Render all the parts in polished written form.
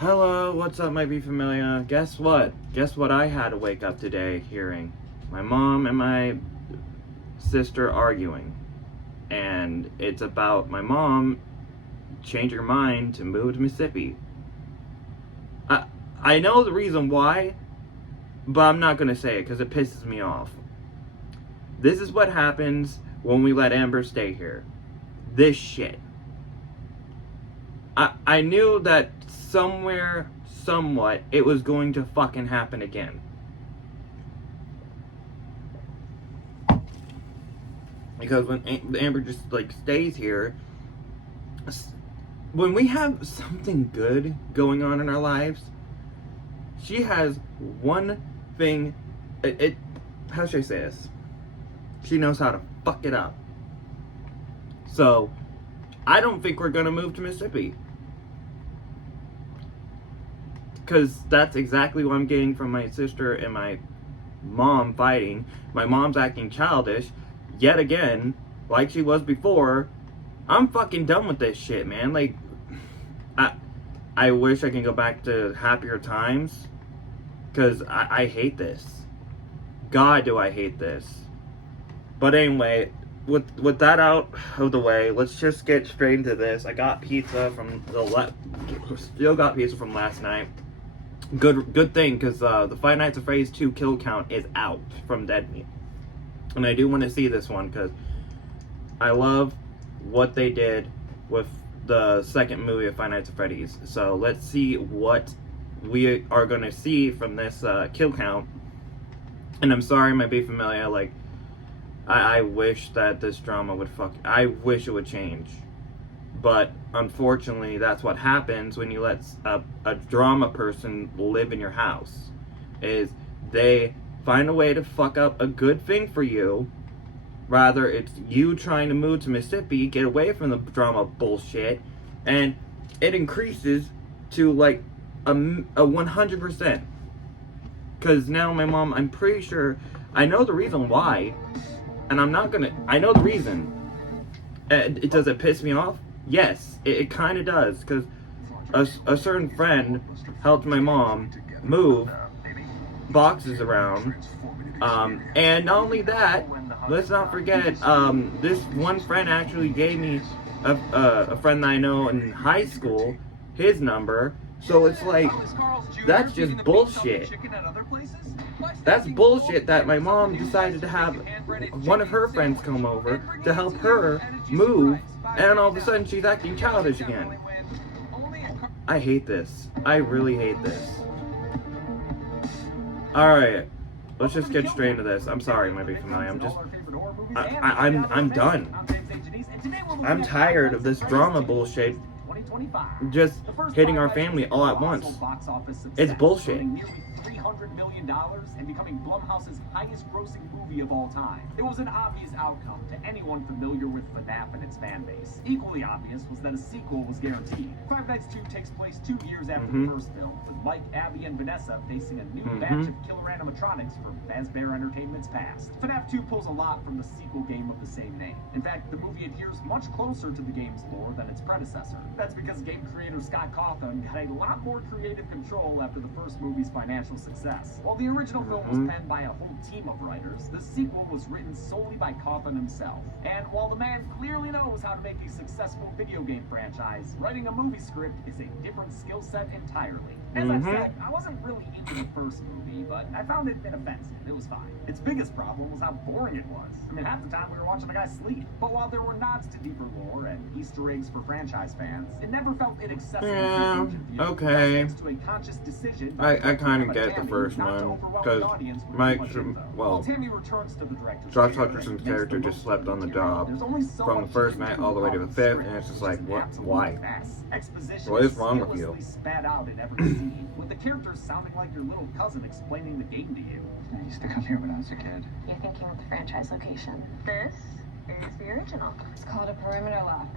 Hello, what's up, might be familiar? Guess what? Guess what I had to wake up today hearing? My mom and my sister arguing. And it's about my mom changing her mind to move to Mississippi. I know the reason why, but I'm not going to say it because it pisses me off. This is what happens when we let Amber stay here. This shit. I knew that somewhere, somewhat, it was going to fucking happen again. Because when Amber just, stays here, when we have something good going on in our lives, she has one thing, how should I say this? She knows how to fuck it up. So, I don't think we're gonna move to Mississippi. Because that's exactly what I'm getting from my sister and my mom fighting. My mom's acting childish, yet again, like she was before. I'm fucking done with this shit, man. I wish I can go back to happier times. Because I hate this. God, do I hate this. But anyway, with that out of the way, let's just get straight into this. I got pizza from still got pizza from last night. Good thing, because the Five Nights at Freddy's 2 kill count is out from Dead Meat. And I do want to see this one, because I love what they did with the second movie of Five Nights at Freddy's. So let's see what we are going to see from this kill count. And I'm sorry, might be familiar, I wish that this drama would I wish it would change. But unfortunately, that's what happens when you let a drama person live in your house. Is they find a way to fuck up a good thing for you. Rather, it's you trying to move to Mississippi, get away from the drama bullshit, and it increases to a 100%. Because now my mom, I'm pretty sure, I know the reason why, and I know the reason. Does it piss me off? Yes, it kind of does, because a certain friend helped my mom move boxes around, and not only that, let's not forget, this one friend actually gave me a friend that I know in high school, his number, so it's that's just bullshit. That's bullshit that my mom decided to have one of her friends come over to help her move, and all of a sudden she's acting childish again. I hate this. I really hate this. Alright, let's just get straight into this. I'm sorry, might be familiar. I'm done. I'm tired of this drama bullshit just hitting our family all at once. It's bullshit. $300 million and becoming Blumhouse's highest-grossing movie of all time. It was an obvious outcome to anyone familiar with FNAF and its fan base. Equally obvious was that a sequel was guaranteed. Five Nights 2 takes place 2 years after the first film, with Mike, Abby, and Vanessa facing a new batch of killer animatronics from Fazbear Entertainment's past. FNAF 2 pulls a lot from the sequel game of the same name. In fact, the movie adheres much closer to the game's lore than its predecessor. That's because game creator Scott Cawthon had a lot more creative control after the first movie's financial success. While the original film was penned by a whole team of writers, the sequel was written solely by Cawthon himself. And while the man clearly knows how to make a successful video game franchise, writing a movie script is a different skill set entirely. As I said, I wasn't really into the first movie, but I found it inoffensive. It was fine. Its biggest problem was how boring it was. I mean, half the time we were watching a guy sleep. But while there were nods to deeper lore and Easter eggs for franchise fans, it never felt inaccessible okay. to a conscious decision. I kind of get the first one, because Tammy returns to the director. Josh Hutcherson's character just slept on the job from the first night all the way to the fifth, and it's just why? What is wrong with you? Spat out in every scene, with the characters sounding like your little cousin explaining the game to you. I used to come here when I was a kid. You're thinking of the franchise location. This is the original. It's called a perimeter lock.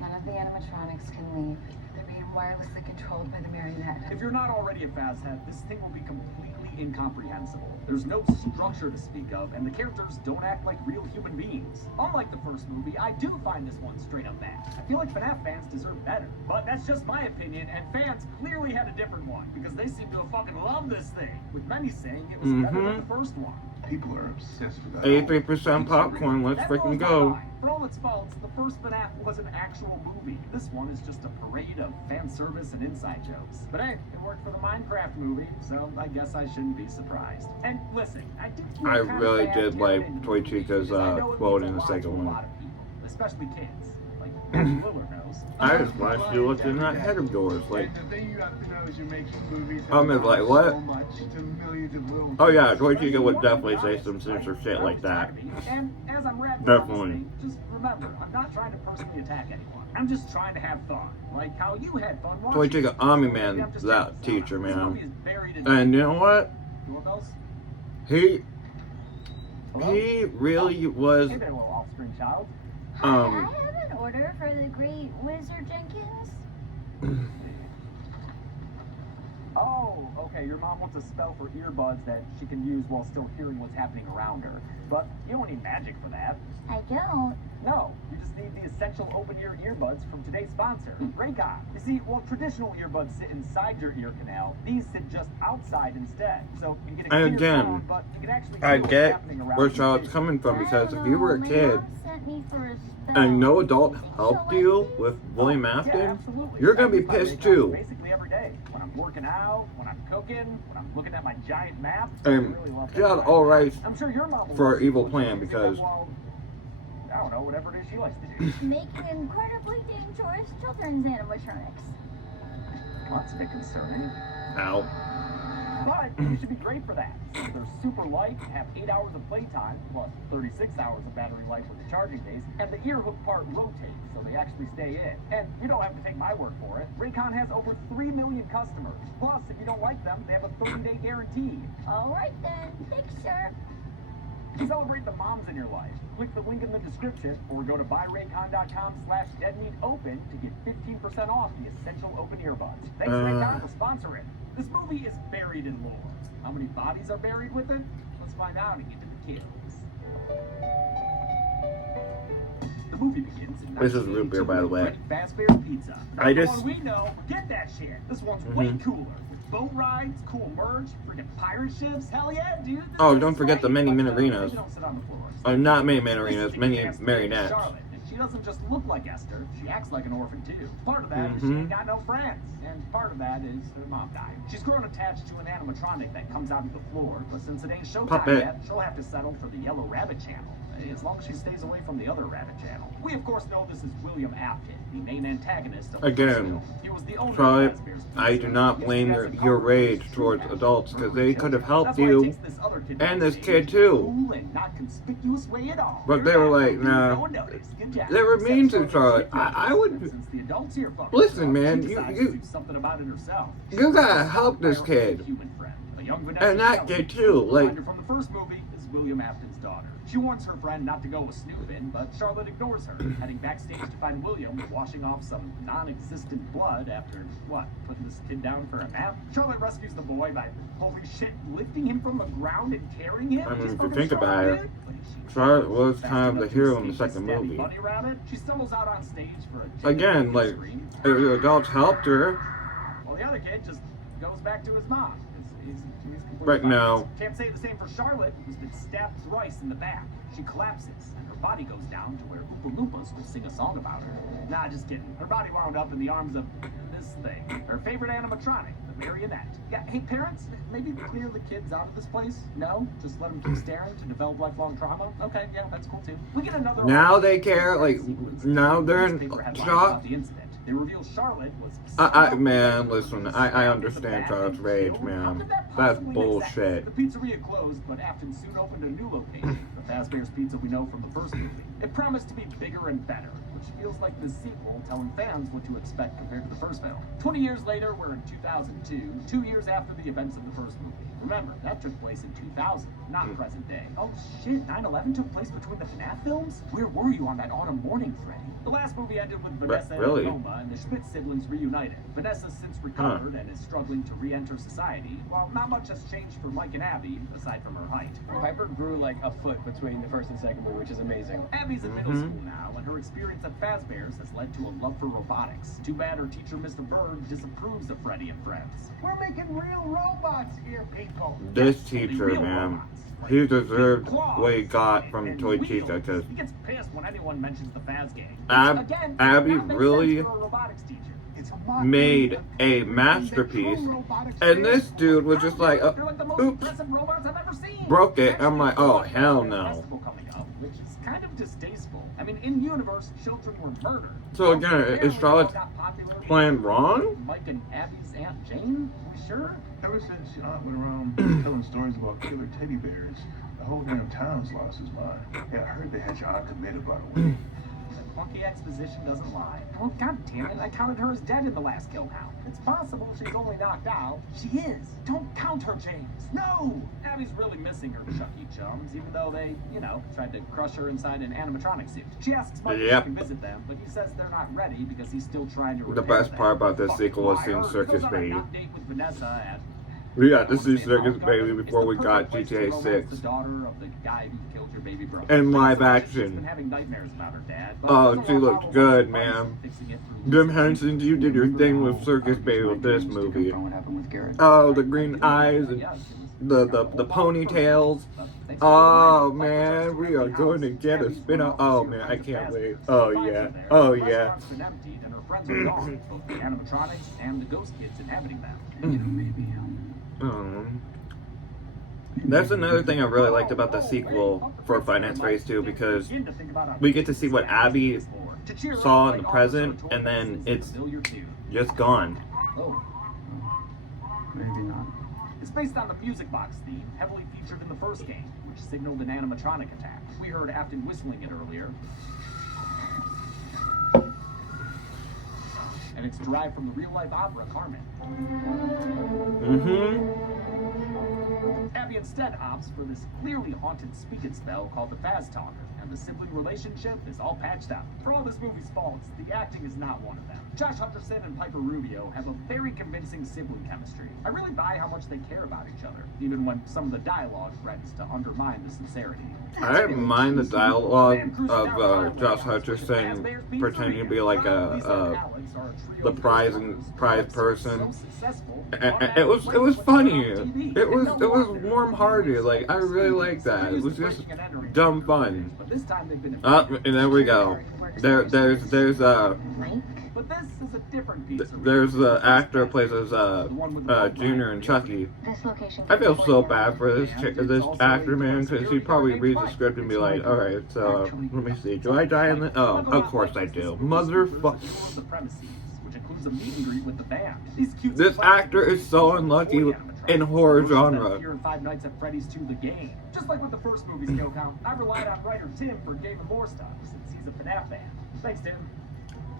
None of the animatronics can leave. They're being wirelessly controlled by the marionette. If you're not already a fast head, this thing will be completely incomprehensible. There's no structure to speak of, and the characters don't act like real human beings. Unlike the first movie, I do find this one straight up bad. I feel like FNAF fans deserve better. But that's just my opinion, and fans clearly had a different one, because they seem to have fucking loved this thing, with many saying it was better than the first one. People are obsessed with that. 83% popcorn, let's That freaking blows my go. mind. For all its faults, the first FNAF was an actual movie. This one is just a parade of fan service and inside jokes. But hey, it worked for the Minecraft movie, so I guess I shouldn't be surprised. And listen, I do feel I kinda really bad did like giving Toy it Chica's because I know it quote means in a the lot second to a one. lot of people, especially kids. Like Lillard knows. I just want to see what's in that head of yours. Like, And the thing you have to know is you're making movies that I'm just like, what? so much to millions of little Oh yeah, Toy But if Chica you would wanna be definitely say honest, some sinister like, shit I like was that. trying to be. And as I'm wrapping Definitely. up this thing, just remember, I'm not trying to personally attack anyone. I'm just trying to have fun, like how you had fun watching. Toy Chica Army Maybe Man, I'm just that taking teacher, this movie man. is buried in- And you know what? You want those? He Hello? really was Hey there, little offspring child. Hi, I um have an order for the great Wizard Jenkins. Oh, okay, your mom wants a spell for earbuds that she can use while still hearing what's happening around her. But you don't need magic for that. I don't. No, you just need the essential open-ear earbuds from today's sponsor, Raycon. You see, while traditional earbuds sit inside your ear canal, these sit just outside instead. So you get a And clear again, sound, but you can actually I hear what's get happening around where you. Charlotte's coming from, because if you were a My kid mom sent me for a spell. and no adult Think she'll helped like you these? with William Yeah, Afton, absolutely. you're gonna I be use my pissed Raycons too. Basically every day. When I'm working out, when I'm cooking, when I'm looking at my giant map. And I really love she had that. all rights I'm sure your mom will for her love evil it. plan, because Well, I don't know, whatever it is she likes to do. Making incredibly dangerous children's animatronics. Well, that's a bit concerning. ow. But you should be great for that. Since they're super light, have 8 hours of playtime, plus 36 hours of battery life with the charging case, and the ear hook part rotates, so they actually stay in. And you don't have to take my word for it. Raycon has over 3 million customers. Plus, if you don't like them, they have a 30-day guarantee. All right then. Thanks, sir. To celebrate the moms in your life, click the link in the description or go to buyraycon.com/deadmeatopen to get 15% off the essential open earbuds. Thanks, Raycon, for sponsoring. This movie is buried in lore. How many bodies are buried with it? Let's find out and get to the kills. The movie begins in This is root beer, by the way. Fazbear's Pizza. I The just- one we know, forget that shit. This one's way cooler. With boat rides, cool merch, freaking pirate ships. Hell yeah, dude. This Oh, is don't forget the great. mini But, minarinas. maybe don't sit on the floor. Not many This minarinas, is the many advanced marionettes. Charlotte, and she doesn't just look like Esther, she acts like an orphan too. Part of that is she Mhm. ain't got no friends, and part of that is her mom died. She's grown attached to an animatronic that comes out of the floor, but since it ain't showtime Puppet. yet, she'll have to settle for the Yellow Rabbit channel, as long as she stays away from the other rabbit channel. We of course know this is William Afton, the main antagonist of the Again, first film. He was the owner of Charlotte, Fazbear's I Pizza. do not Yes, blame he your, has a your cover rage with towards true adults, because they could have helped That's why it you takes this other kid and this backstage kid in a too. cool and not conspicuous way at all. But they were like, nah. No one noticed. Good job. They were mean to Except Charlotte. for I would- since the adults here fucked Listen, up, man, she you- decides you- to do something about it herself. You gotta help this kid. Human friend, a young Vanessa And that Shelley. kid too, like- Reminder from the first movie is William Afton's daughter. She warns her friend not to go with Snoopin, but Charlotte ignores her, heading backstage to find William washing off some non-existent blood after, putting this kid down for a nap? Charlotte rescues the boy by, holy shit, lifting him from the ground and carrying him? I mean, Just if you fucking think about Charlotte, it, dude. But is she Charlotte was fast kind of enough the to hero in the escape second this movie. Bunny rabbit? She stumbles out on stage for a Again, like, if the adults helped her, well, the other kid just goes back to his mom. He's completely Right fine. now. Can't say the same for Charlotte, who's been stabbed thrice in the back. She collapses, and her body goes down to where Oompa Loompas will sing a song about her. Nah, just kidding. Her body wound up in the arms of this thing. Her favorite animatronic, the marionette. Yeah, hey, parents, maybe clear the kids out of this place? No? Just let them keep staring to develop lifelong trauma? Okay, yeah, that's cool too. We get another... now they care, like, now they're in Newspaper headlines shock. about the incident. They reveal Charlotte was... Man, listen, I understand Charlotte's rage, man. That's bullshit. The pizzeria closed, but Afton soon opened a new location, the Fazbear's Pizza we know from the first movie. It promised to be bigger and better, which feels like the sequel telling fans what to expect compared to the first film. 20 years later, we're in 2002, 2 years after the events of the first movie. Remember, that took place in 2000, not present day. Oh shit, 9/11 took place between the FNAF films? Where were you on that autumn morning, Freddy? The last movie ended with Vanessa Really? in a coma and the Schmidt siblings reunited. Vanessa's since recovered and is struggling to re-enter society, while not much has changed for Mike and Abby, aside from her height. Piper grew like a foot between the first and second movie, which is amazing. Abby's in middle school now, and her experience at Fazbear's has led to a love for robotics. Too bad her teacher, Mr. Bird, disapproves of Freddy and friends. We're making real robots here, people. This teacher, man, he deserved what he got from Toy Chica, because He gets pissed when anyone mentions the Faz gang. Abby that makes really sense for a robotics teacher. It's a mock made movie. a masterpiece, and this dude was just like, They're like the most oops, impressive robots I've ever seen. broke it. I'm like, oh, hell no. Festival coming up, which is kind of distasteful. I mean, in universe, children were murdered. So again, is Charlotte's plan wrong? Mike and Abby's Aunt Jane? We sure? Ever since your aunt went around telling stories about killer teddy bears, the whole damn town's lost his mind. Yeah, I heard they had your aunt committed about a week. The clunky exposition doesn't lie. Well, god damn it, I counted her as dead in the last kill count. It's possible she's only knocked out. She is. Don't count her, James. No! Abby's really missing her Chucky chums, even though they, tried to crush her inside an animatronic suit. She asks Mike if she can visit them, but he says they're not ready because he's still trying to The repair best them. part about this Fucking sequel was liar. seeing He Circus goes on a Baby. date with Vanessa at We got to see Circus Baby before we got GTA 6. The daughter of the guy who killed your baby brother. And live She's been action. having nightmares about her dad, but Oh, doesn't she want looked Pablo good, Lopez man. fixing it through Jim Lucy. Henson, you did your thing with Circus Baby with this movie. Oh, the green eyes and the ponytails. Oh man, we are going to get a spin-off. Oh man, I can't wait. Oh yeah. Oh yeah. Restaurant's been emptied and her friends are gone, both the animatronics and the ghost kids inhabiting them. That's another thing I really liked about the sequel for Finance Phase 2, because we get to see what Abby saw in the present, and then it's just gone. Oh. Maybe not. It's based on the music box theme, heavily featured in the first game, which signaled an animatronic attack. We heard Afton whistling it earlier. And it's derived from the real-life opera Carmen. Abby instead opts for this clearly haunted speak-it spell called the Faz Talker, and the sibling relationship is all patched up. For all this movie's faults, the acting is not one of them. Josh Hutcherson and Piper Rubio have a very convincing sibling chemistry. I really buy how much they care about each other, even when some of the dialogue threatens to undermine the sincerity. I didn't mind the dialogue of Josh Hutcherson pretending to be like the prize person. It was funny. It was warm-hearted. Like, I really liked that. It was just dumb fun. And there we go. There's But this is a different piece. there's the actor who plays as Junior and Chucky. I feel so bad for this actor, man, because he probably reads the script and be like, all right, so let me see, do I die in the? Oh, of course I do, motherfucker. Which includes a meet and greet with the band. This actor is so unlucky in horror genre. Here in Five Nights at Freddy's 2 The Game. Just like with the first movie's kill count, I relied on writer Tim for Game of More stuff since he's a FNAF fan. Thanks, Tim.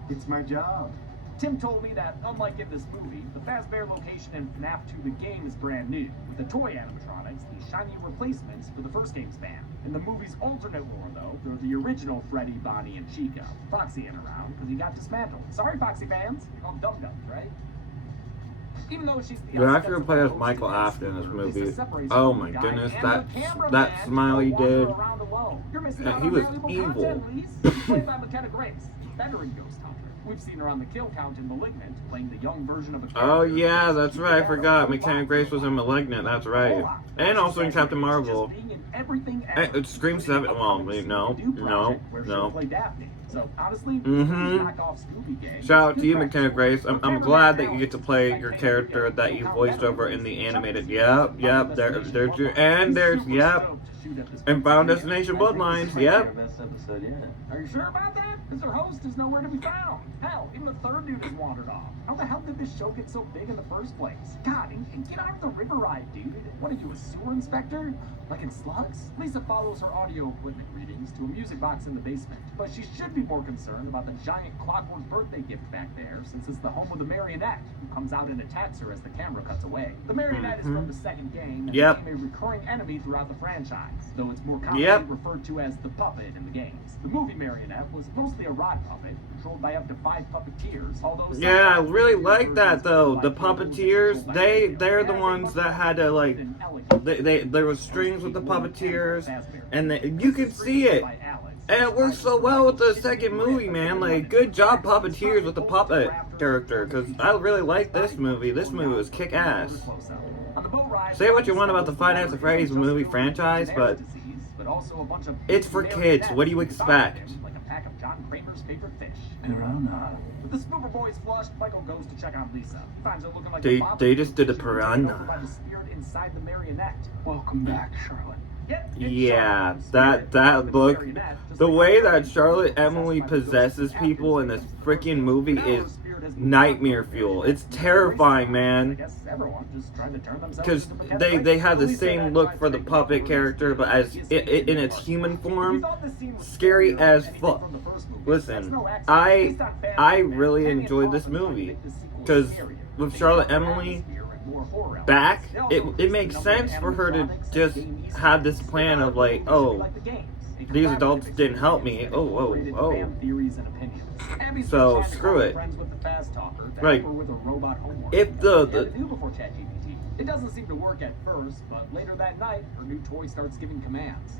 It's my job. Tim told me that, unlike in this movie, the Fazbear location in FNAF 2 The Game is brand new, with the toy animatronics, the shiny replacements for the first game's band. In the movie's alternate lore, though, they're the original Freddy, Bonnie, and Chica. Foxy ain't around, because he got dismantled. Sorry, Foxy fans. You're all dum-dums, right? Even though she's The actor who plays Michael Afton in this movie, oh my goodness, that smile he did, he was evil. Played by McKenna Grace, veteran ghost hunter. We've seen her on the kill count in *Malignant*, playing the young version of a character. Oh yeah, that's right, I forgot. McKenna Grace was in *Malignant*, that's right. And also in Captain Marvel. It's Scream 7, well, no. So honestly, Shout out to you, McKenna Grace. I'm glad that you get to play your character that you voiced over in the animated. Yep, there's your, and there's, and Final Destination Bloodlines, yep. Are you sure about that? Because their host is nowhere to be found. Hell, even the third dude has wandered off. How the hell did this show get so big in the first place? God, and get out of the river ride, dude. What are you, a sewer inspector? Like in Slugs? Lisa follows her audio equipment readings to a music box in the basement, but she should be be more concerned about the giant clockwork birthday gift back there, since it's the home of the marionette, who comes out and attacks her as the camera cuts away. The marionette is from the second game and Yep. became a recurring enemy throughout the franchise, though it's more commonly Yep. referred to as the puppet in the games. The movie marionette was mostly a rod puppet, controlled by up to 5 puppeteers, although Yeah, I sometimes really later like that versions though. like The Hello Zepp puppeteers, controlled by they're video. the As a ones that had to like, and elegant. there was strings with the puppeteers, and you could see it. And it works so well with the second movie, man. Like, good job, puppeteers, with the puppet character. Because I really like this movie. This movie was kick-ass. Say what you want about the Five Nights at Freddy's movie franchise, but it's for kids. What do you expect? Like a pack of John Kramer's favorite fish. Piranha. With the Spooper Boys flushed, Michael goes to check on Lisa. He finds her looking like They- a bobber. they just did a She's taken over piranha. by the spirit inside the marionette. Welcome back, Charlotte. Yeah, that look, the way that Charlotte Emily possesses people in this freaking movie is nightmare fuel. It's terrifying, man. Because they have the same look for the puppet character, but as in its human form, scary as fuck. Listen, I really enjoyed this movie because with Charlotte Emily back, it makes sense for her to just have this plan of like, oh, these adults didn't help me. Oh. So screw it. Like, if it doesn't seem to work at first, but later that night, her new toy starts giving commands.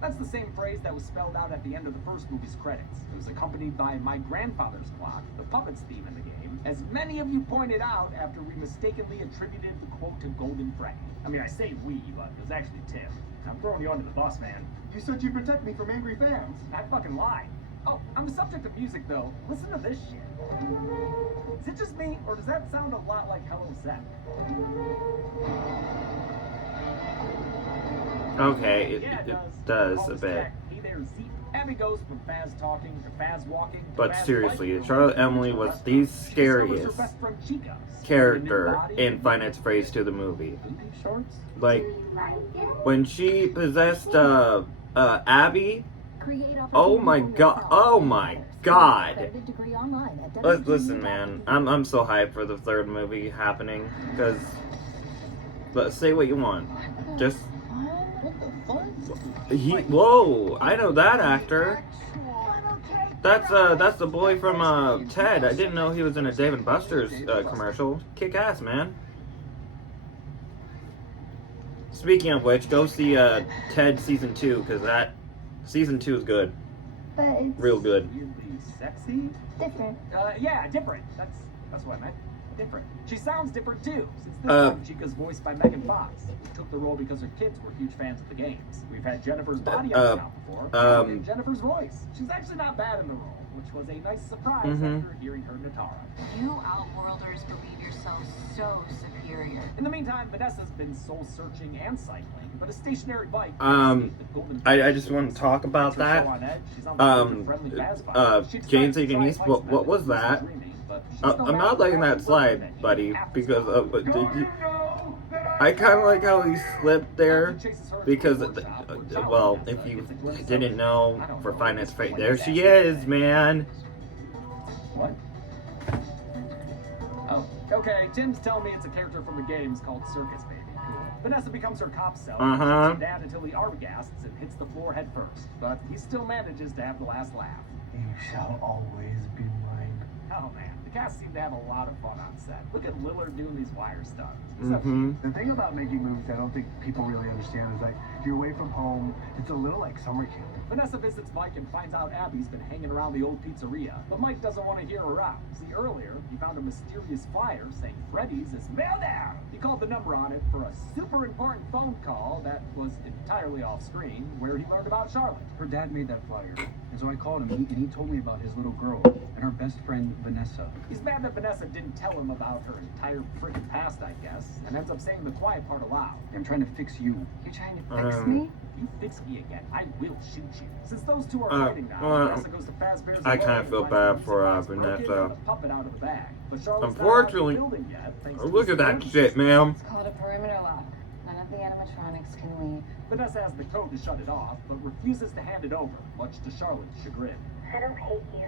That's the same phrase that was spelled out at the end of the first movie's credits. It was accompanied by My Grandfather's Clock, the Puppets theme in the game, as many of you pointed out after we mistakenly attributed the quote to Golden Freddy. I mean, I say we, but it was actually Tim. I'm throwing you under the bus, man. You said you'd protect me from angry fans. I fucking lied. Oh, on the subject of music, though, listen to this shit. Is it just me, or does that sound a lot like Hello Zepp? okay, it Yeah, does Call a this bit. track, Hey There, Zepp. Abby goes from Faz talking to Faz walking to But Faz seriously, biking. Charlotte Emily was the She discovers her scariest best friend Chica, character body in and Five Nights at Freddy's 2 the movie. booty shorts. Like, when she possessed Abby, oh my god. Listen, man, I'm so hyped for the third movie happening, because, let's say what you want, just, whoa, I know that actor. That's the boy from Ted. I didn't know he was in a Dave & Buster's commercial. Kick ass, man. Speaking of which, go see Ted season 2, because that season 2 is good. But it's Real good. Weirdly sexy? different. Yeah, different. That's what I meant. Different. She sounds different too, since this time Chica's voiced by Megan Fox, who took the role because her kids were huge fans of the games. We've had Jennifer's body on the account before, and Jennifer's voice. She's actually not bad in the role, which was a nice surprise after hearing her Natara. You outworlders believe yourselves so superior. In the meantime, Vanessa's been soul searching and cycling, but a stationary bike. I just want to talk about that. Jane Denise, what was that? I'm not letting that slide, buddy, because I kind of like how he slipped there, because, well, if you didn't know, for Five Nights at Freddy's, there she is, man. What? Oh, okay. Tim's telling me it's a character from the games called Circus Baby. Cool. Vanessa becomes her cop self, her dad until he armgasts and hits the floor head first, but he still manages to have the last laugh. You shall always be mine. Oh man, the cast seem to have a lot of fun on set. Look at Lillard doing these wire stunts. The thing about making movies I don't think people really understand is like, you're away from home, it's a little like summer camp. Vanessa visits Mike and finds out Abby's been hanging around the old pizzeria, but Mike doesn't want to hear her out. See, earlier, he found a mysterious flyer saying Freddy's is mailed out. He called the number on it for a super important phone call that was entirely off screen, where he learned about Charlotte. Her dad made that flyer, and so I called him, and he told me about his little girl and her best friend, Vanessa. He's mad that Vanessa didn't tell him about her entire freaking past, I guess, and ends up saying the quiet part aloud. I'm trying to fix you. You're trying to fix me? If you fix me again, I will shoot you. Since those two are fighting now, Vanessa goes to Fazbear's I kind of feel bad for Vanessa. Puppet out of the bag. But Charlotte's Unfortunately, not out of the building yet, thanks to look the at that security shit, ma'am. It's called a perimeter lock. None of The animatronics can leave. Vanessa has the code to shut it off, but refuses to hand it over, much to Charlotte's chagrin. I don't hate you,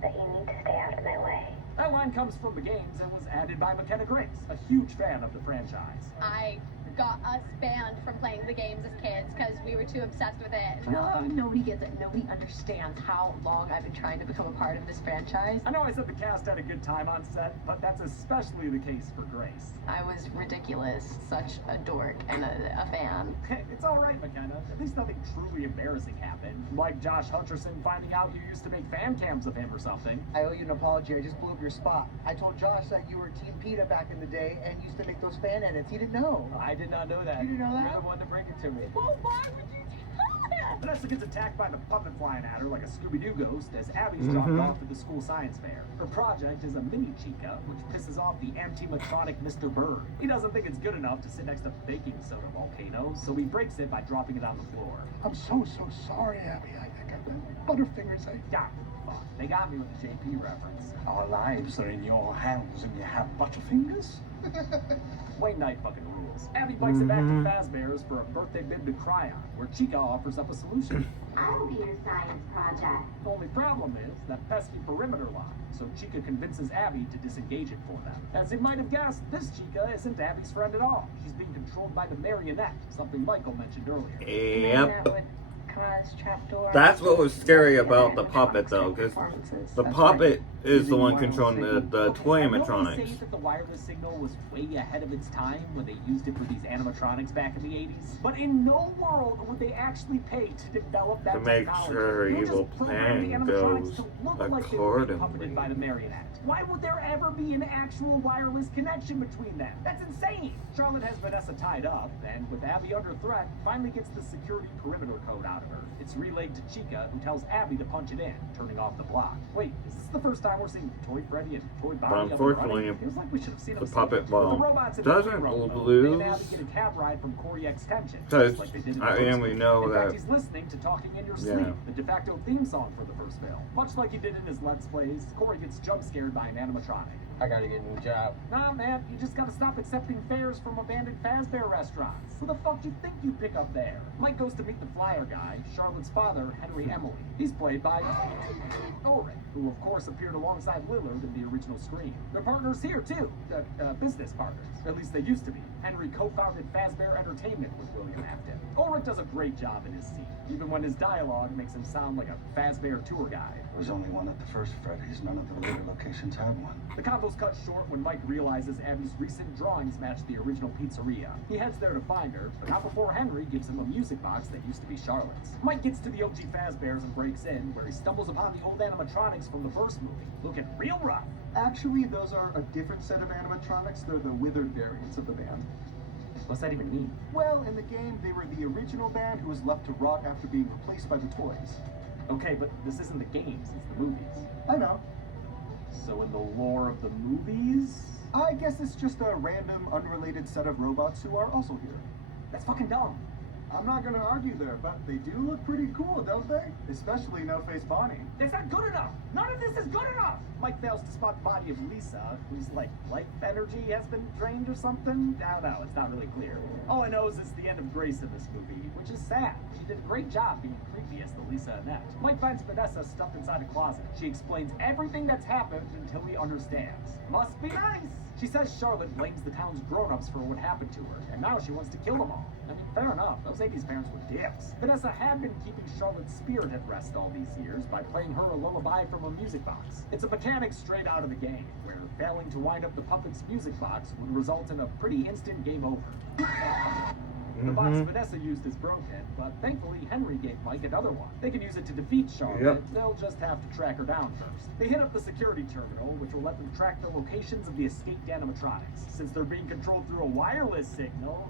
but you need to stay out of my way. That line comes from the games and was added by McKenna Grace, a huge fan of the franchise. I got us banned from playing the games as kids because we were too obsessed with it. No, nobody gets it. Nobody understands how long I've been trying to become a part of this franchise. I know I said the cast had a good time on set, but that's especially the case for Grace. I was ridiculous, such a dork, and a fan. It's alright, McKenna. At least nothing truly embarrassing happened. Like Josh Hutcherson finding out you used to make fan cams of him or something. I owe you an apology. I just blew up your spot. I told Josh that you were Team PETA back in the day and used to make those fan edits. He didn't know. I did not know that. You didn't know that? You're the one to bring it to me. Well, why would you tell that? Vanessa gets attacked by the puppet flying at her like a Scooby-Doo ghost as Abby's dropped off at the school science fair. Her project is a mini Chica, which pisses off the animatronic Mr. Bird. He doesn't think it's good enough to sit next to baking soda volcanoes, so he breaks it by dropping it on the floor. I'm so sorry, Abby. I got the butterfingers. God, fuck. They got me with the JP reference. Our lives are in your hands and you have butterfingers? Wayne Knight fucking rules. Abby bikes it back to Fazbear's for a birthday bib to cry on, where Chica offers up a solution. I'll be your science project. The only problem is that pesky perimeter lock, so Chica convinces Abby to disengage it for them. As you might have guessed, this Chica isn't Abby's friend at all. She's being controlled by the marionette, something Michael mentioned earlier. Yep. That would cause trapdoors. That's what was scary about the puppet, though, because the puppet is the one controlling the toy I know they say animatronics. that the wireless signal was way ahead of its time when they used it for these animatronics back in the 80s, but in no world would they actually pay to develop that To make technology. sure her They would evil just program the plan animatronics goes to look like they were being puppeted by the accordingly. marionette. Why would there ever be an actual wireless connection between them? That's insane! Charlotte has Vanessa tied up, and with Abby under threat, finally gets the security perimeter code out of her. It's relayed to Chica, who tells Abby to punch it in, turning off the block. Wait, is this the first time we're seeing Toy Freddy and Toy Bonnie But up and unfortunately, running? Feels like we should have seen the them puppet, sooner. well, With the robots in the doesn't free roam mode, lose. they and Abby get a cab ride from Corey Extension, Because just like they did in the I first am, we movie. know in that. fact, he's listening to Talking in Your Yeah. Sleep, the de facto theme song for the first film. Much like he did in his Let's Plays, Corey gets jump scared by an animatronic. I gotta get a new job. Nah, man, you just gotta stop accepting fares from abandoned Fazbear restaurants. Who the fuck do you think you pick up there? Mike goes to meet the flyer guy, Charlotte's father, Henry Emily. He's played by Ulrich, who of course appeared alongside Lillard in the original Scream. They're partners here too, business partners. At least they used to be. Henry co-founded Fazbear Entertainment with William Afton. Ulrich does a great job in his scene, even when his dialogue makes him sound like a Fazbear tour guide. There was only one at the first Freddy's. None of the later locations had one. The convo's cut short when Mike realizes Abby's recent drawings match the original pizzeria. He heads there to find her, but not before Henry gives him a music box that used to be Charlotte's. Mike gets to the OG Fazbears and breaks in, where he stumbles upon the old animatronics from the first movie, looking real rough. Actually, those are a different set of animatronics. They're the withered variants of the band. What's that even mean? Well, in the game, they were the original band who was left to rot after being replaced by the toys. Okay, but this isn't the games, it's the movies. I know. So in the lore of the movies? I guess it's just a random, unrelated set of robots who are also here. That's fucking dumb. I'm not gonna argue there, but they do look pretty cool, don't they? Especially No-Face Bonnie. That's not good enough! None of this is good enough! Mike fails to spot the body of Lisa, whose, like, life energy has been drained or something? I don't know, it's not really clear. All I know is it's the end of Grace in this movie, which is sad. She did a great job being creepy as the Lisa Annette. Mike finds Vanessa stuffed inside a closet. She explains everything that's happened until he understands. Must be nice! She says Charlotte blames the town's grown-ups for what happened to her, and now she wants to kill them all. I mean, fair enough, those 80s parents were dicks. Vanessa had been keeping Charlotte's spirit at rest all these years by playing her a lullaby from a music box. It's a mechanic straight out of the game, where failing to wind up the puppet's music box would result in a pretty instant game over. The box Vanessa used is broken, but thankfully Henry gave Mike another one. They can use it to defeat Charlotte. Yep. They'll just have to track her down first. They hit up the security terminal, which will let them track the locations of the escaped animatronics. Since they're being controlled through a wireless signal,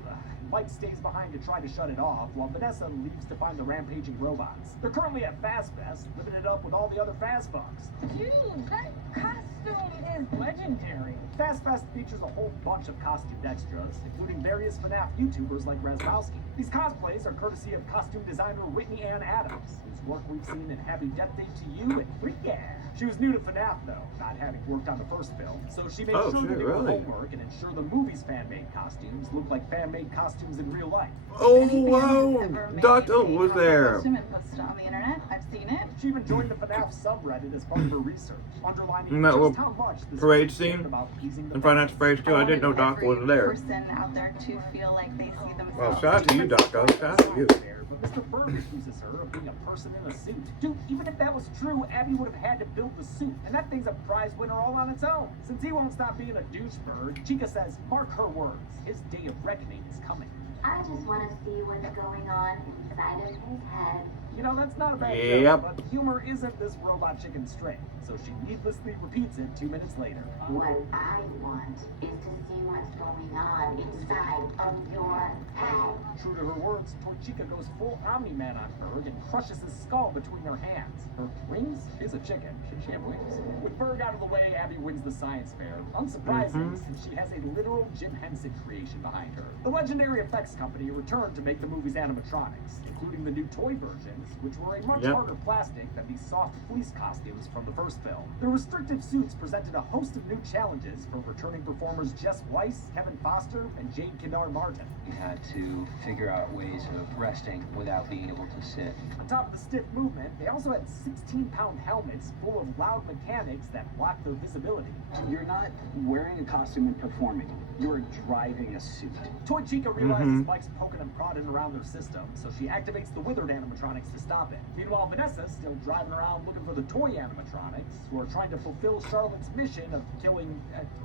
Mike stays behind to try to shut it off, while Vanessa leaves to find the rampaging robots. They're currently at FazFest, living it up with all the other Fazbugs. Dude, that cost costume is legendary. Fast Fest features a whole bunch of costumed extras, including various FNAF YouTubers like Razowski. These cosplays are courtesy of costume designer Whitney Ann Adams, whose work we've seen in Happy Death Day to You and Freak Yeah. She was new to FNAF, though, not having worked on the first film, so she made sure to do her homework and ensure the movie's fan-made costumes look like fan-made costumes in real life. Oh, wow! Doctor was there. And posted on the internet. I've seen it. She even joined the FNAF subreddit as part of her research, underlining Isn't that just little how much this parade movie scene cared about pleasing the in Final Fantasy Phase 2? I didn't know Doc was there. Person out there to feel like they see themselves. Well, shout out to you, Docco. Shout out to you. But Mr. Bird accuses her of being a person in a suit. Dude, even if that was true, Abby would have had to build the suit, and that thing's a prize winner all on its own. Since he won't stop being a douche bird, Chica says, mark her words, his day of reckoning is coming. I just want to see what's going on inside of his head. You know, that's not a bad Yep. joke, but humor isn't this robot chicken straight, so she needlessly repeats it 2 minutes later. What I want is to see what's going on inside of your head. True to her words, Toy Chica goes full Omni-Man on Berg and crushes his skull between her hands. Her wings? She's a chicken. She have wings. With Berg out of the way, Abby wins the science fair. Unsurprising, since she has a literal Jim Henson creation behind her. The legendary effects company returned to make the movie's animatronics, including the new toy versions, which were a much harder plastic than the soft fleece costumes from the first film. The restrictive suits presented a host of new challenges for returning performers Jess Weiss, Kevin Foster, and Jade Kedar Martin. We had to figure out ways of resting without being able to sit. On top of the stiff movement, they also had 16-pound helmets full of loud mechanics that blocked their visibility. You're not wearing a costume and performing. You're driving a suit. Toy Chica realizes Mike's poking and prodding around their system, so she activates the withered animatronics to stop it. Meanwhile, Vanessa's still driving around looking for the toy animatronics, who are trying to fulfill Charlotte's mission of killing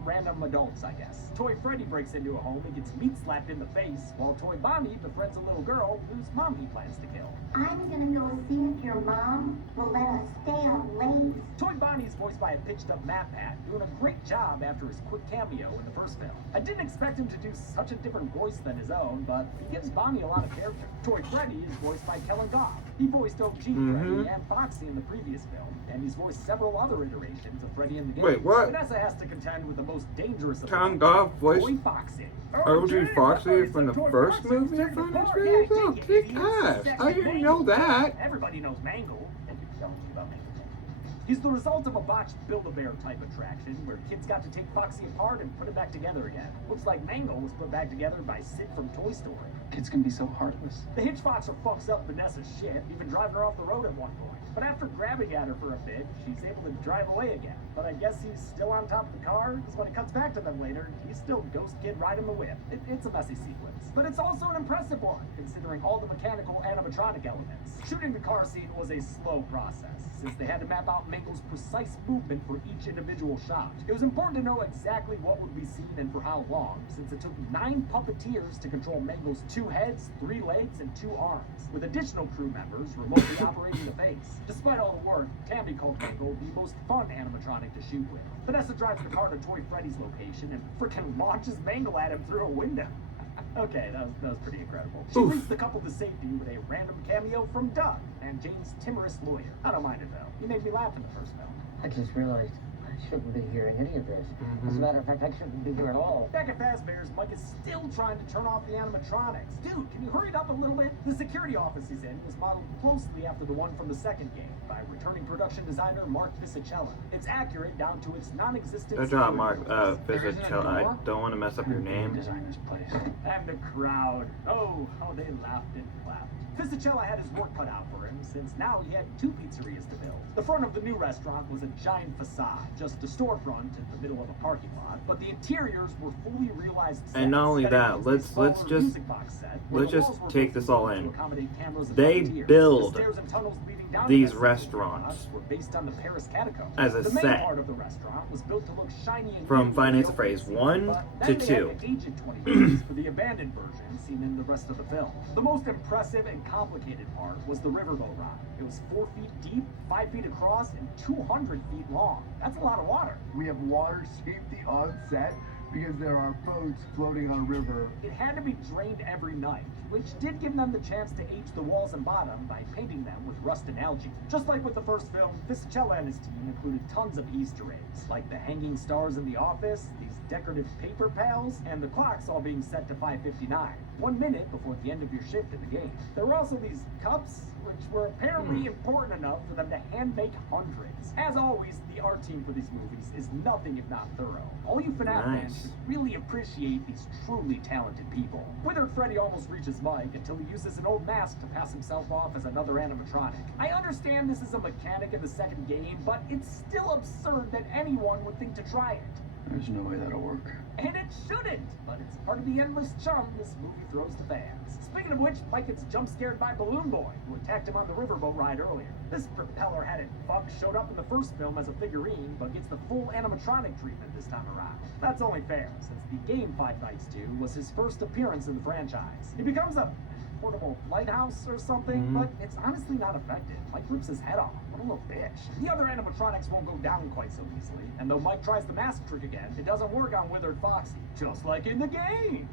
random adults, I guess. Toy Freddy breaks into a home and gets meat slapped in the face, while Toy Bonnie befriends a little girl whose mom he plans to kill. I'm gonna go see if your mom will let us stay up late. Toy Bonnie is voiced by a pitched-up Matt Pat, doing a great job after his quick cameo in the first film. I didn't expect him to do such a different voice than his own, but he gives Bonnie a lot of character. Toy Freddy is voiced by Kellen Goff. He voiced OG Freddy and Foxy in the previous film, and he's voiced several other iterations of Freddy in the game. Wait, what? Vanessa has to contend with the most dangerous of Kellen Goff voiced Toy Foxy. OG Foxy from the first movie of Final Fantasy? Oh, kick ass. I didn't know that. Everybody knows Mangle. Thank you for telling me about Mangle. He's the result of a botched Build-A-Bear type attraction where kids got to take Foxy apart and put it back together again. Looks like Mangle was put back together by Sid from Toy Story. Kids can be so heartless. The Hitchfoxer fucks up Vanessa's shit, even driving her off the road at one point. But after grabbing at her for a bit, she's able to drive away again. But I guess he's still on top of the car, because when it cuts back to them later, he's still Ghost Kid riding the whip. It's a messy sequence. But it's also an impressive one, considering all the mechanical animatronic elements. Shooting the car scene was a slow process, since they had to map out Mangle's precise movement for each individual shot. It was important to know exactly what would be seen and for how long, since it took 9 puppeteers to control Mangle's 2 heads, 3 legs, and 2 arms, with additional crew members remotely operating the face. Despite all the work, Tammy called Mangle the most fun animatronic to shoot with. Vanessa drives the car to Toy Freddy's location and frickin' launches Mangle at him through a window. Okay, that was pretty incredible. She leads the couple to safety with a random cameo from Doug and Jane's timorous lawyer. I don't mind it though. He made me laugh in the first film. I just realized I shouldn't be hearing any of this. As a matter of fact, I shouldn't be here at all. Back at Fazbear's, Mike is still trying to turn off the animatronics. Dude, can you hurry it up a little bit? The security office he's in was modeled closely after the one from the second game by returning production designer Mark Fisicella. It's accurate down to its non-existent. Good job, Mark Fisicella. I don't want to mess up your name. Designer's place. And the crowd. Oh, how they laughed and clapped. Fisicella had his work cut out for him, since now he had 2 pizzerias to build. The front of the new restaurant was a giant facade, just a storefront in the middle of a parking lot, but the interiors were fully realized sets. And not only that, let's just take this all in. They build these restaurants based on the Paris catacombs. as a the main set part of the restaurant was built to look shiny and from new Final for the Fantasy opening Phase scene, 1 but to then they 2. had to age it 20 years for the abandoned version seen in the rest of the film. The most impressive and complicated part was the riverboat ride. It was 4 feet deep, 5 feet across, and 200 feet long. That's a lot of water. We have water safety on set. because there are boats floating on a river. It had to be drained every night, which did give them the chance to age the walls and bottom by painting them with rust and algae. Just like with the first film, Fisichella and his team included tons of Easter eggs, like the hanging stars in the office, these decorative paper pals, and the clocks all being set to 5:59, 1 minute before the end of your shift in the game. There were also these cups, which were apparently important enough for them to hand-make hundreds. As always, the art team for these movies is nothing if not thorough. All you FNAF fans should really appreciate these truly talented people. Withered Freddy almost reaches Mike until he uses an old mask to pass himself off as another animatronic. I understand this is a mechanic in the second game, but it's still absurd that anyone would think to try it. There's no way that'll work. And it shouldn't, but it's part of the endless charm this movie throws to fans. Speaking of which, Mike gets jump-scared by Balloon Boy, who attacked him on the riverboat ride earlier. This propeller-headed fuck showed up in the first film as a figurine, but gets the full animatronic treatment this time around. That's only fair, since the game Five Nights 2 was his first appearance in the franchise. He becomes a portable lighthouse or something, but it's honestly not effective. Mike rips his head off. What a little bitch. The other animatronics won't go down quite so easily, and though Mike tries the mask trick again, it doesn't work on Withered Foxy, just like in the game.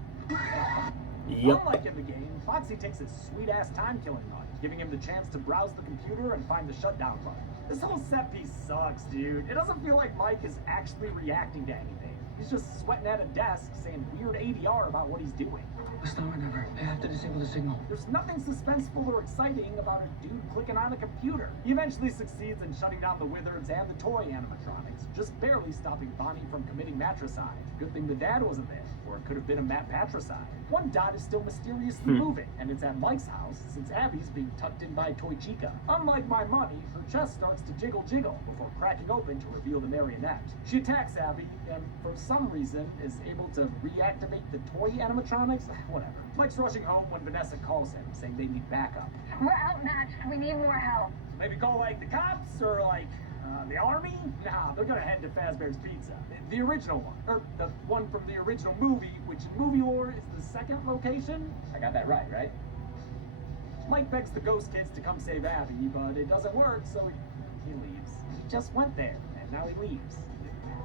Unlike in the game, Foxy takes his sweet-ass time-killing knife, giving him the chance to browse the computer and find the shutdown button. This whole set piece sucks, dude. It doesn't feel like Mike is actually reacting to anything. He's just sweating at a desk, saying weird ADR about what he's doing. It's not whenever. I have to disable the signal. There's nothing suspenseful or exciting about a dude clicking on a computer. He eventually succeeds in shutting down the Wizards and the toy animatronics, just barely stopping Bonnie from committing matricide. Good thing the dad wasn't there, or it could have been a patricide. One dot is still mysteriously moving, and it's at Mike's house, since Abby's being tucked in by Toy Chica. Unlike my money, her chest starts to jiggle before cracking open to reveal the marionette. She attacks Abby, and for some reason is able to reactivate the toy animatronics. Whatever. Mike's rushing home when Vanessa calls him, saying they need backup. We're outmatched. We need more help. Maybe call like the cops or like the army? Nah, they're gonna head to Fazbear's Pizza. The original one. Or the one from the original movie, which in movie lore is the second location. I got that right? Mike begs the ghost kids to come save Abby, but it doesn't work, so he leaves. He just went there, and now he leaves.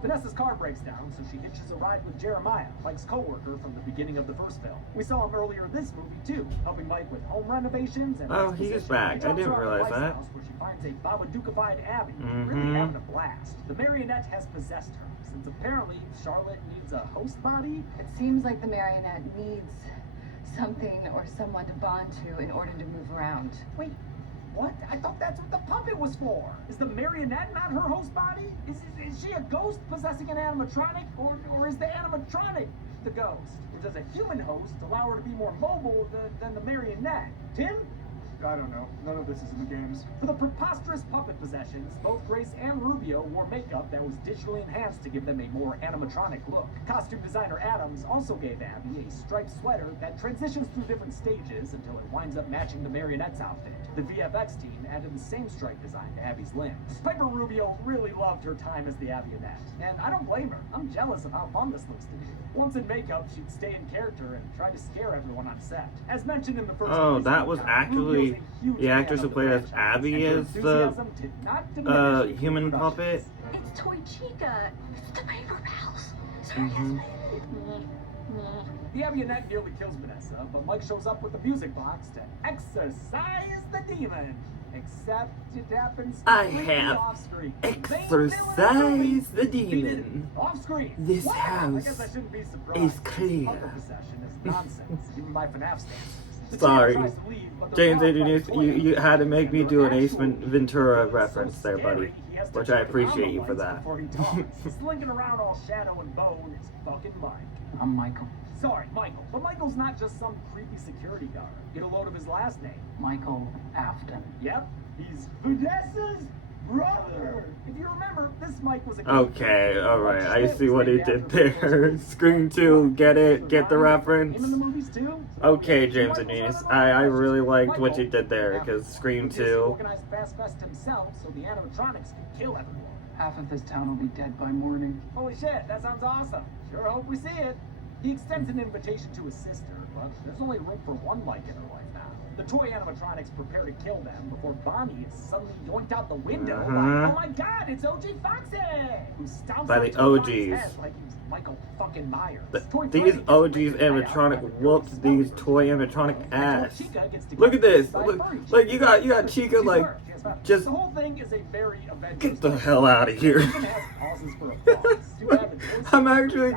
Vanessa's car breaks down, so she hitches a ride with Jeremiah, Mike's co-worker from the beginning of the first film. We saw him earlier this movie, too, helping Mike with home renovations and... Oh, he's back. I didn't realize that. House where she finds a Babadookified Abby, really having a blast. The marionette has possessed her, since apparently Charlotte needs a host body. It seems like the marionette needs something or someone to bond to in order to move around. Wait, what? I thought that's what the puppet was for. Is the marionette not her host body? Is she a ghost possessing an animatronic? Or is the animatronic the ghost? Or does a human host allow her to be more mobile than the marionette? Tim? I don't know. None of this is in the games. For the preposterous puppet possessions, both Grace and Rubio wore makeup that was digitally enhanced to give them a more animatronic look. Costume designer Adams also gave Abby a striped sweater that transitions through different stages until it winds up matching the marionette's outfit. The VFX team added the same stripe design to Abby's limbs. Piper Rubio really loved her time as the Abbyonette, and I don't blame her. I'm jealous of how fun this looks to me. Once in makeup, she'd stay in character and try to scare everyone on set. As mentioned in the first movie, that was actually the actress who played as Abby is the human puppet. It's Toy Chica. It's the paper pals. The Abbyonette nearly kills Vanessa, but Mike shows up with the music box to exorcise the demon. Except it happens off-screen. Exorcise the demon. Off-screen. This I house guess I shouldn't be surprised. is clear. Puppet possession is nonsense, even by FNAF standards. The Sorry. tries to leave, but the James law Adrian, fights you had to make me and do her an Ace actual Ventura is reference so there, scary, buddy. he has to Which I check appreciate the you for lights that. before he talks. Slinking around all shadow and bone is fucking Mike. I'm Michael. Sorry, Michael. But Michael's not just some creepy security guard. Get a load of his last name. Michael Afton. Yep, he's Vanessa's brother. If you remember, this Mike was a Okay, alright, I see what he did there. Scream 2, get it? Get the reference? Him in the movies too? Okay, James Adrian, I really liked what you did there, because Scream 2... organized Fast Fest himself, so the animatronics could kill everyone. Half of this town will be dead by morning. Holy shit, that sounds awesome. Sure hope we see it. He extends an invitation to his sister, but there's only room for one Mike in her life now. The toy animatronics prepare to kill them before Bonnie is suddenly yoinked out the window by, oh my god, it's OG Foxy! Who stomps By up the to Bonnie's OGs. head like he was Michael fucking Myers. These OGs animatronic whooped these toy animatronic ass. Look at this. Look, like you got Chica like just the whole thing is a very get the hell out of here. I'm actually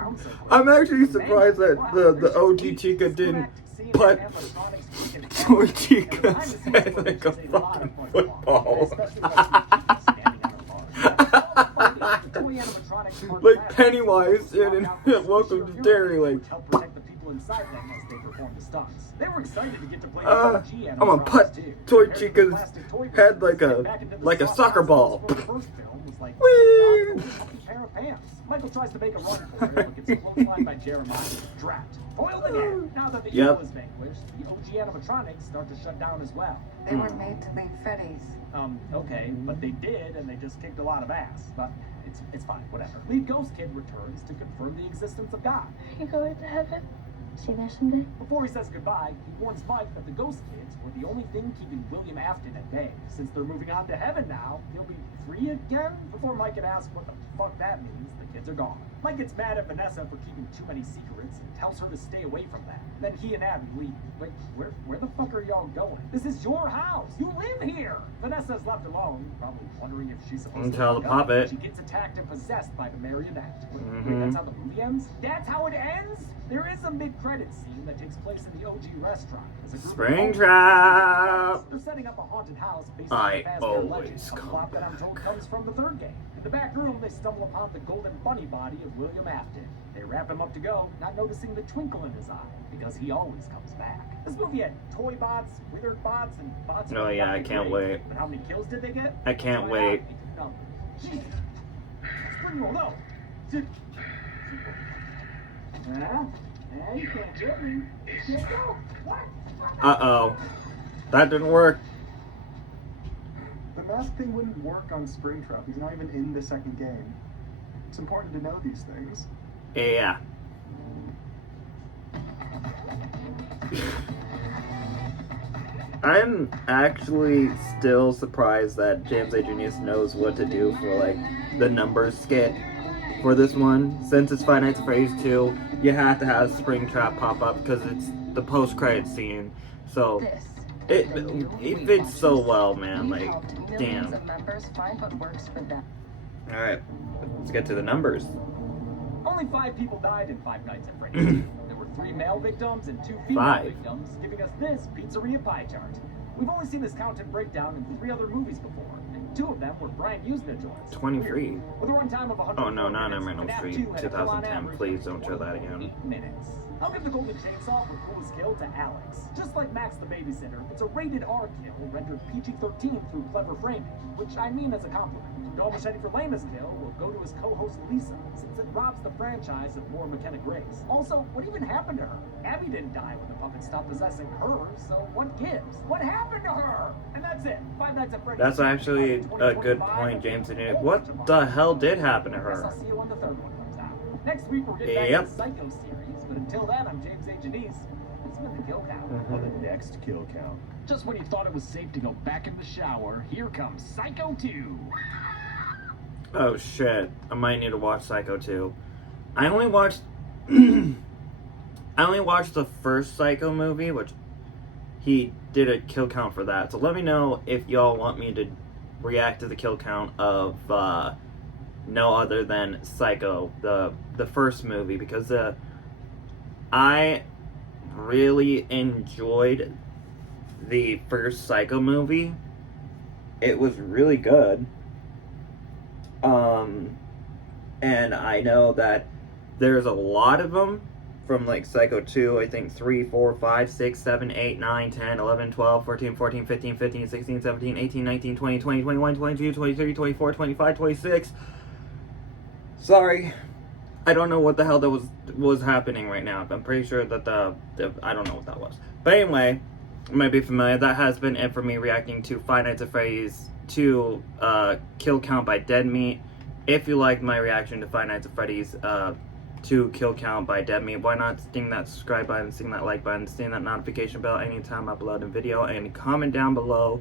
surprised that the OG Chica didn't put Toy Chica's head like a fucking football. Like Pennywise in Welcome to Derry, like help protect the people inside them as they perform the stunts. They were excited to get to play I'm gonna put Toy Chica's head like a soccer ball. Whee! Pair of pants. Michael tries to make a run for it, but gets clotheslined by Jeremiah. Trapped. Foiled again. Now that the evil is vanquished, the OG animatronics start to shut down as well. They were made to leave Freddy's. Okay, but they did, and they just kicked a lot of ass. But it's fine, whatever. Lead Ghost Kid returns to confirm the existence of God. You going to heaven? See you there someday? Before he says goodbye, he warns Mike that the Ghost Kids were the only thing keeping William Afton at bay. Since they're moving on to heaven now, he'll be free again? Before Mike can ask what the fuck that means, the kids are gone. Mike gets mad at Vanessa for keeping too many secrets and tells her to stay away from that. Then he and Abby leave. Wait, where the fuck are y'all going? This is your house. You live here. Vanessa's left alone, probably wondering if she's supposed to tell the puppet. She gets attacked and possessed by the marionette. Wait, that's how the movie ends? That's how it ends? There is a mid-credit scene that takes place in the OG restaurant. As a group of Springtrap. They're setting up a haunted house based I on the Fazbear always legend, a come plot that I'm told comes from the third game. In the back room, they stumble upon the golden bunny body of William Afton. They wrap him up to go, not noticing the twinkle in his eye, because he always comes back. This movie had toy bots, withered bots, and bots. Oh yeah, I can't wait. But how many kills did they get? I can't wait. No. Spring roll, no. You can't get me. You can't go. What? Uh-oh. That didn't work. The mask thing wouldn't work on Springtrap. He's not even in the second game. It's important to know these things. Yeah. I'm actually still surprised that James A. Jr. knows what to do for like the numbers skit for this one. Since it's Five Nights at Freddy's 2, you have to have Springtrap pop up because it's the post-credit scene. So it fits so well, man. Like, damn. All right, let's get to the numbers. Only 5 people died in Five Nights at Freddy's 2. There were 3 male victims and 2 female victims, giving us this pizzeria pie chart. We've only seen this count and breakdown in 3 other movies before, and 2 of them were Brian Usna joints. 23. With a runtime of 100. Oh no, not minutes, Emerald FNAF Street 2 had a kill on 2010. average Please of don't show that again. 8 minutes. I'll give the golden chainsaw for coolest kill to Alex. Just like Max the babysitter, it's a rated R kill rendered PG-13 through clever framing, which I mean as a compliment. Dog Machete for lamest kill will go to his co-host Lisa, since it robs the franchise of more McKenna Grace. Also, what even happened to her? Abby didn't die when the puppet stopped possessing her, so what gives? What happened to her? And that's it. Five Nights at Freddy's. That's actually a good point, James. What the hell did happen to Guess her? I'll see you when the third one comes out. Next week we're getting back to the Psycho series, but until then, I'm James A. Janice. It's been the kill count. On the next kill count. Just when you thought it was safe to go back in the shower, here comes Psycho 2. Oh shit, I might need to watch Psycho 2. I only watched the first Psycho movie, which he did a kill count for that. So let me know if y'all want me to react to the kill count of no other than Psycho, the first movie, because I really enjoyed the first Psycho movie. It was really good. And I know that there's a lot of them from like Psycho 2, I think 3, 4, 5, 6, 7, 8, 9, 10, 11, 12, 14, 14, 15, 15, 16, 17, 18, 19, 20, 20, 21, 22, 23, 24, 25, 26. Sorry. I don't know what the hell that was happening right now. I'm pretty sure that I don't know what that was. But anyway, you might be familiar. That has been it for me reacting to Five Nights at Freddy's 2 kill count by Dead Meat. If you liked my reaction to Five Nights at Freddy's to Kill Count by Dead Meat. Why not sting that subscribe button, sting that like button, sting that notification bell anytime I upload a video, and comment down below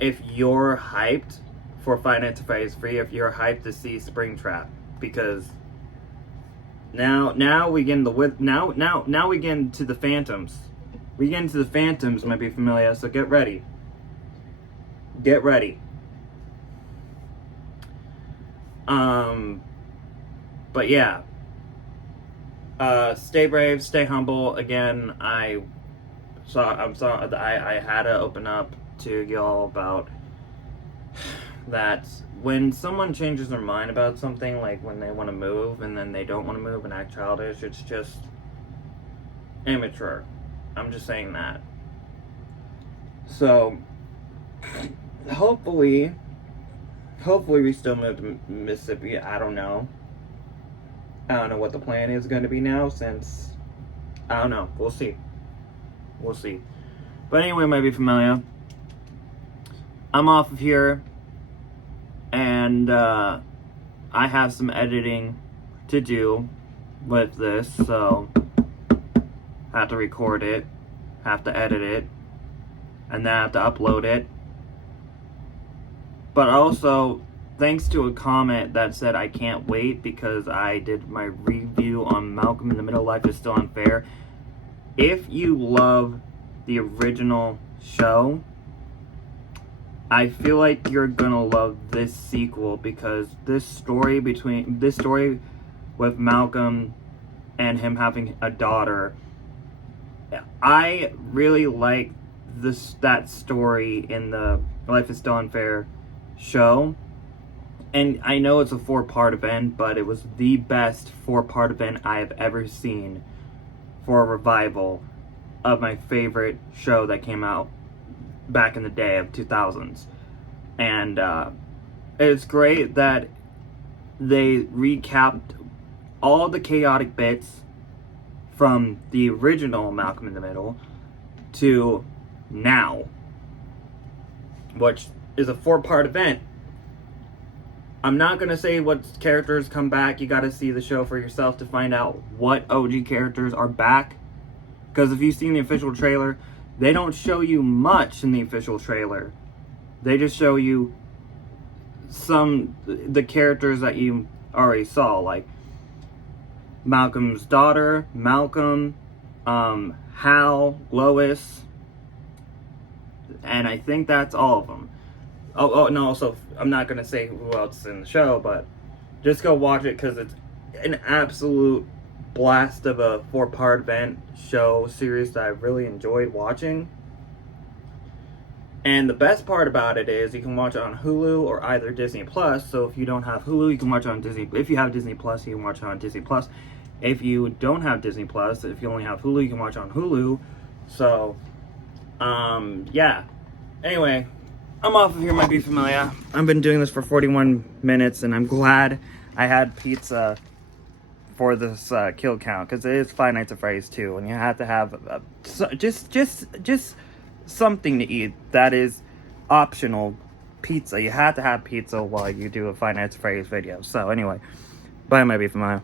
if you're hyped for Five Nights at Freddy's 3, if you're hyped to see Springtrap, because now we get into now we get into the Phantoms. We get into the Phantoms, might be familiar, so get ready. Get ready. But yeah. Stay brave, stay humble. Again, I'm sorry I had to open up to y'all about that when someone changes their mind about something, like when they want to move and then they don't want to move and act childish, it's just immature. I'm just saying that. So hopefully we still move to Mississippi. I don't know what the plan is going to be now, since I don't know. We'll see. But anyway, might be familiar. I'm off of here, and I have some editing to do with this, so I have to record it, have to edit it, and then I have to upload it. But also, thanks to a comment that said I can't wait because I did my review on Malcolm in the Middle, Life is Still Unfair. If you love the original show, I feel like you're gonna love this sequel, because this story with Malcolm and him having a daughter, I really like that story in the Life is Still Unfair show. And I know it's a 4-part event, but it was the best 4-part event I have ever seen for a revival of my favorite show that came out back in the day of 2000s. And it's great that they recapped all the chaotic bits from the original Malcolm in the Middle to now, which is a 4-part event. I'm not going to say what characters come back. You got to see the show for yourself to find out what OG characters are back. Because if you've seen the official trailer, they don't show you much in the official trailer. They just show you the characters that you already saw, like Malcolm's daughter, Malcolm, Hal, Lois, and I think that's all of them. Oh no, also, I'm not going to say who else is in the show, but just go watch it, because it's an absolute blast of a 4-part event show series that I really enjoyed watching. And the best part about it is you can watch it on Hulu or either Disney Plus. So if you don't have Hulu, you can watch it on Disney. If you have Disney Plus, you can watch it on Disney Plus. If you don't have Disney Plus, if you only have Hulu, you can watch it on Hulu. So, yeah. Anyway, I'm off of here, might be familiar. I've been doing this for 41 minutes, and I'm glad I had pizza for this kill count, because it is Five Nights at Freddy's 2, and you have to have just something to eat that is optional. Pizza. You have to have pizza while you do a Five Nights at Freddy's video. So anyway, bye, might be familiar.